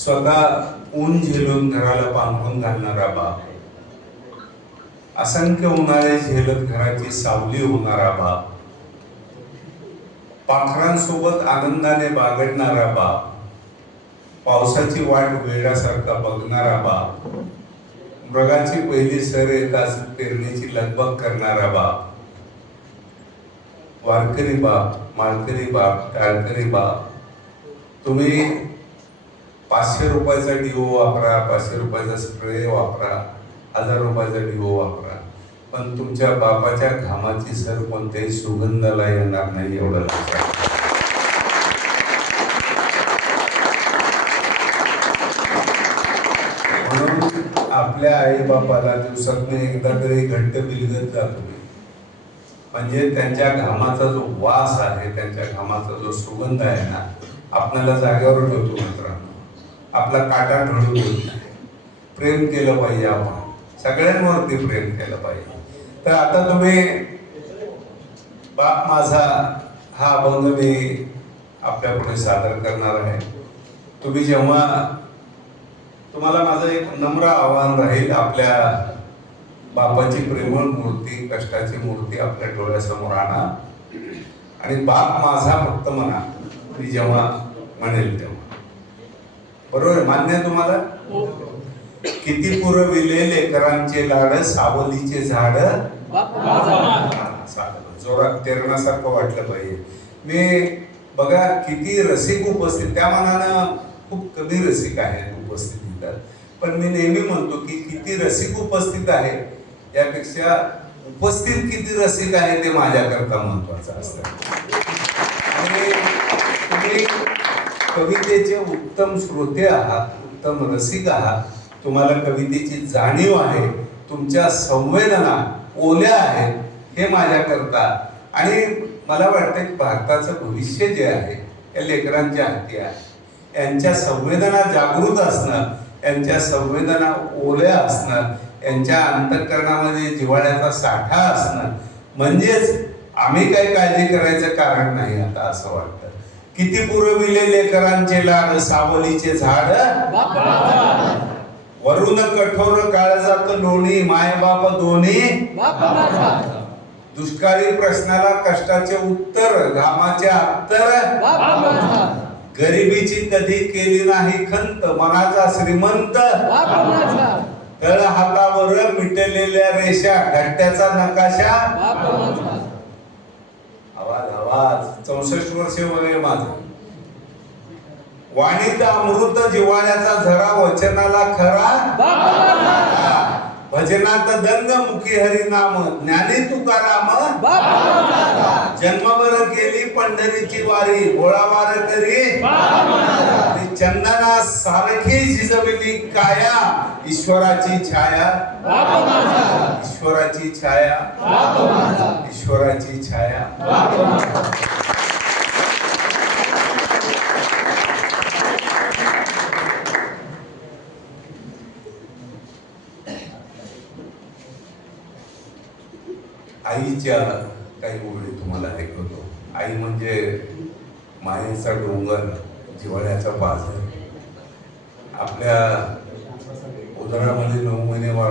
स्वतः ऊन झेलून घराला पांघरून घालणारा बाप, असंख्य उन्हाळे झेलत घराची सावली होणारा बाप, पाखरांसोबत आनंदाने बागडणारा बाप, पावसाची वाट वेड्यासारखा बघणारा बाप, मृगाची पहिली सर येताच पेरणीची लगबग करणारा बाप, वारकरी बाप, माळकरी बाप, टाळकरी बाप, तुम्ही 500 रुपयाचा डिओ वापरा, 500 रुपयाचा स्प्रे वापरा, 1000 रुपयाचा डिओ वापरा, पण तुमच्या बापाच्या घामाची सर कोणत्याही सुगंधाला येणार नाही, एवढं लक्षात. म्हणून आपल्या आई बापाला दिवसातून एकदा तरी घट्ट बिलगत जा तुम्ही. म्हणजे त्यांच्या घामाचा जो वास आहे, त्यांच्या घामाचा जो सुगंध आहे ना, आपल्याला जागेवर ठेवतो मित्रांनो. आपला काटा ढळू देत नाही. प्रेम केलं पाहिजे, आपण सगळ्यांवरती प्रेम केलं पाहिजे. तर आता तुम्ही बाप माझा हा अभंग मी आपल्या पुढे सादर करणार आहे. तुम्ही जेव्हा, तुम्हाला माझं एक नम्र आवाहन राहील, आपल्या बापाची प्रेमळ मूर्ती, कष्टाची मूर्ती आपल्या डोळ्यासमोर आणा आणि बाप माझा फक्त म्हणा. मी जेव्हा म्हणेल तेव्हा, बरोबर, मान्य आहे तुम्हाला? किती पुरविले लेकरांचे लाड, सावलीचे झाड, जोरात तेरण्यासारखं वाटलं पाहिजे. मी बघा किती रसिक उपस्थित, त्या मानानं खूप कमी रसिक आहेत उपस्थित इथं, पण मी नेहमी म्हणतो की किती रसिक उपस्थित आहे यापेक्षा उपस्थित किती रसिक आहे ते माझ्याकरता महत्वाचं असतं. आणि तुम्ही कवितेचे उत्तम श्रोते आहात, उत्तम रसिक आहात, तुम्हाला कवितेची जाणीव आहे, तुमच्या संवेदना ओल्या आहेत, हे माझ्याकरता. आणि मला वाटतं की भारताचं भविष्य जे आहे या लेकरांच्या हाती आहे. यांच्या संवेदना जागृत असणं, यांच्या संवेदना ओल्या असणं, यांच्या अंतःकरणामध्ये जिव्हाळ्याचा साठा असणं, म्हणजेच आम्ही काही काळजी करायचं कारण नाही आता असं वाटतं. किती पुरविले लेकरांचे लाड, सावलीचे झाड, वरून कठोर काळजात लोणी, मायबाप दोन्ही, दुष्काळी प्रश्नाला कष्टाचे उत्तर, घामाचे अत्तर, गरिबीची कधी केली नाही खंत, मनाचा श्रीमंत, तळ हातावर मिटलेल्या रेषा, घट्ट्याचा नकाशा, आवाज आवाज 64 वर्षे वगैरे माझं, वाणीत अमृत, जिव्हाळ्याचा झरा, वचनाला खरा, भजनात दंग, मुखी हरिनाम, ज्ञानी तुकाराम, जन्मभर केली पंढरीची वारी, भोळावार करी चंदना सारखी झिजविली काया, ईश्वराची छाया, ईश्वराची छाया, ईश्वराची छाया. आईच्या काही ओळी तुम्हाला ऐकवतो. आई म्हणजे मायेचा डोंगर, जिव्हाळ्याचा पाझर. आपल्या उदरामध्ये 9 महिने वाढ